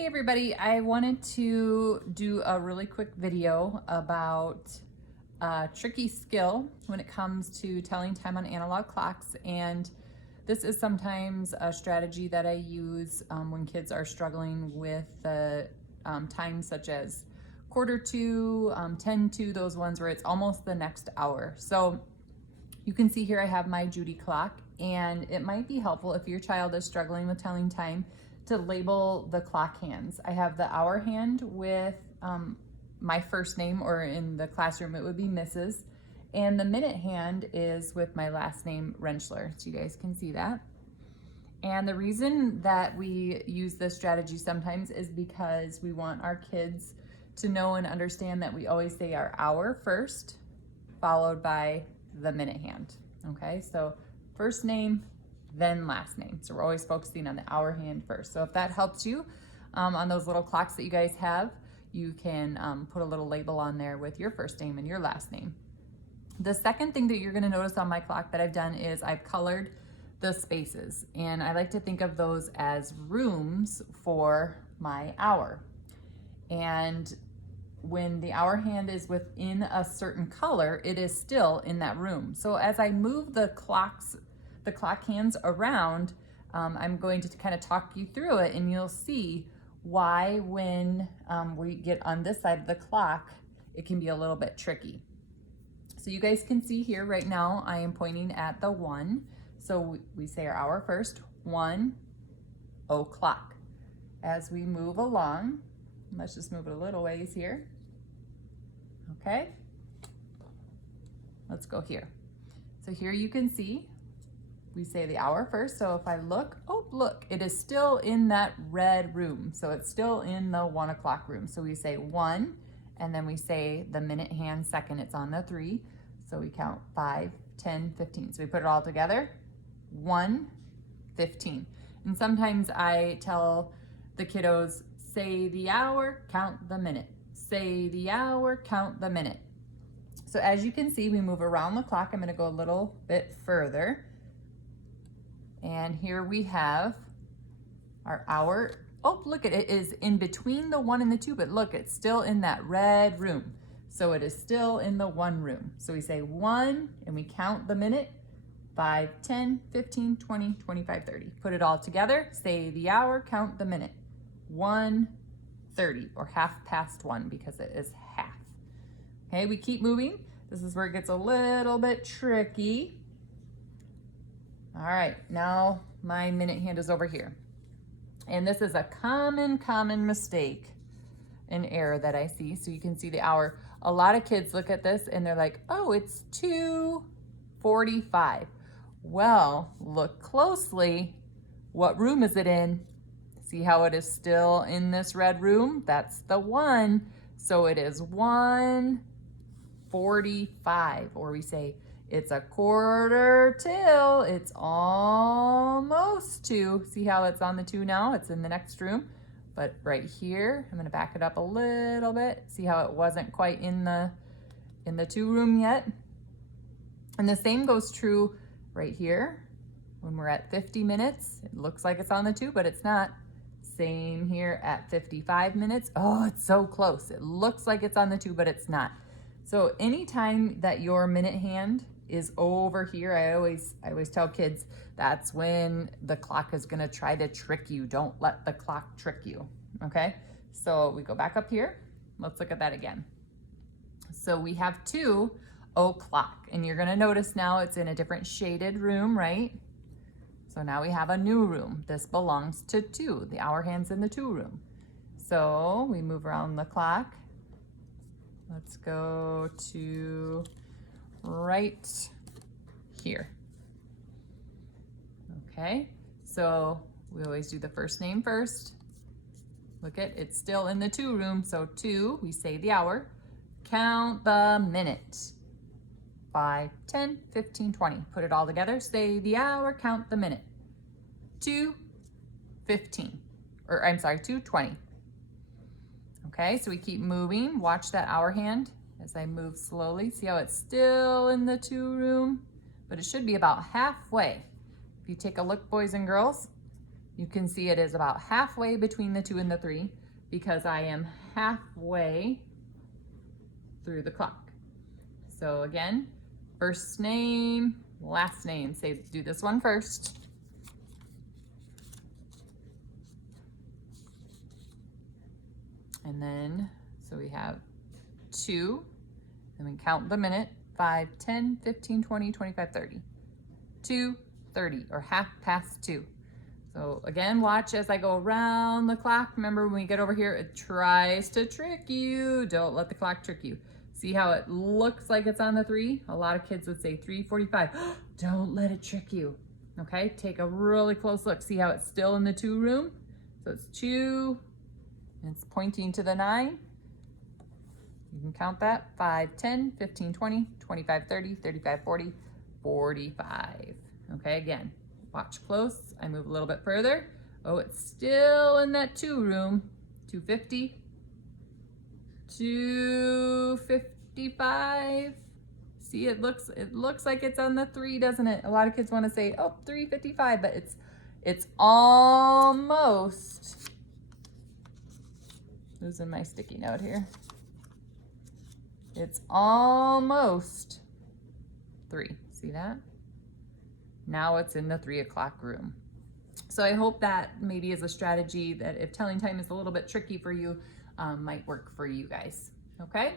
Hey everybody, I wanted to do a really quick video about a tricky skill when it comes to telling time on analog clocks. And this is sometimes a strategy that I use when kids are struggling with the times such as quarter to, 10 to, those ones where it's almost the next hour. So you can see here I have my Judy clock, and it might be helpful if your child is struggling with telling time to label the clock hands. I have the hour hand with my first name, or in the classroom it would be Mrs. And the minute hand is with my last name, Rentschler, so you guys can see that. And the reason that we use this strategy sometimes is because we want our kids to know and understand that we always say our hour first, followed by the minute hand. Okay, so first name, then last name. So we're always focusing on the hour hand first. So if that helps you on those little clocks that you guys have, you can put a little label on there with your first name and your last name. The second thing that you're going to notice on my clock that I've done is I've colored the spaces, and I like to think of those as rooms for my hour. And when the hour hand is within a certain color, it is still in that room. So as I move the clock hands around, I'm going to kind of talk you through it, and you'll see why when we get on this side of the clock, it can be a little bit tricky. So you guys can see here right now, I am pointing at the 1. So we say our hour first, 1 o'clock. As we move along, let's just move it a little ways here. Okay, let's go here. So here you can see we say the hour first. So if I look, oh look, it is still in that red room. So it's still in the 1 o'clock room. So we say 1, and then we say the minute hand second, it's on the 3. So we count 5, 10, 15. So we put it all together, 1, 15. And sometimes I tell the kiddos, say the hour, count the minute. Say the hour, count the minute. So as you can see, we move around the clock. I'm going to go a little bit further. And here we have our hour. Oh, look, it is in between the 1 and the 2, but look, it's still in that red room. So it is still in the 1 room. So we say 1 and we count the minute, 5, 10, 15, 20, 25, 30. Put it all together, say the hour, count the minute. 1:30, or 1:30 because it is half. Okay, we keep moving. This is where it gets a little bit tricky. All right, now my minute hand is over here. And this is a common mistake and error that I see. So you can see the hour. A lot of kids look at this and they're like, oh, it's 2:45. Well, look closely. What room is it in? See how it is still in this red room? That's the 1. So it is 1:45, or we say it's a quarter till, it's almost 2. See how it's on the 2 now? It's in the next room. But right here, I'm gonna back it up a little bit. See how it wasn't quite in the 2 room yet? And the same goes true right here. When we're at 50 minutes, it looks like it's on the 2, but it's not. Same here at 55 minutes. Oh, it's so close. It looks like it's on the 2, but it's not. So anytime that your minute hand is over here, I always tell kids that's when the clock is gonna try to trick you. Don't let the clock trick you, okay? So we go back up here. Let's look at that again. So we have 2 o'clock, and you're gonna notice now it's in a different shaded room, right? So now we have a new room. This belongs to 2. The hour hand's in the 2 room. So we move around the clock. Let's go to right here. Okay, so we always do the first name first. Look at, it's still in the 2 room. So 2, we say the hour, count the minute. 5, 10, 15, 20. Put it all together, say the hour, count the minute. 2:15, or I'm sorry, 2:20. Okay, so we keep moving. Watch that hour hand as I move slowly. See how it's still in the 2 room, but it should be about halfway. If you take a look, boys and girls, You can see it is about halfway between the 2 and the 3 because I am halfway through the clock. So again, first name, last name. Say, do this one first. And then, so we have 2, and we count the minute, 5, 10, 15, 20, 25, 30. 2:30 or half past 2. So again, watch as I go around the clock. Remember when we get over here, it tries to trick you. Don't let the clock trick you. See how it looks like it's on the 3? A lot of kids would say 3:45. Don't let it trick you. Okay, take a really close look. See how it's still in the 2 room? So it's 2, and it's pointing to the 9. You can count that. 5, 10, 15, 20, 25, 30, 35, 40, 45. Okay, again, watch close. I move a little bit further. Oh, it's still in that 2 room. 2:50, 2:55. See, it looks like it's on the 3, doesn't it? A lot of kids want to say, oh, 3:55, but it's almost, losing my sticky note here. It's almost 3. See that? Now it's in the 3 o'clock room. So I hope that maybe is a strategy that if telling time is a little bit tricky for you, might work for you guys. Okay?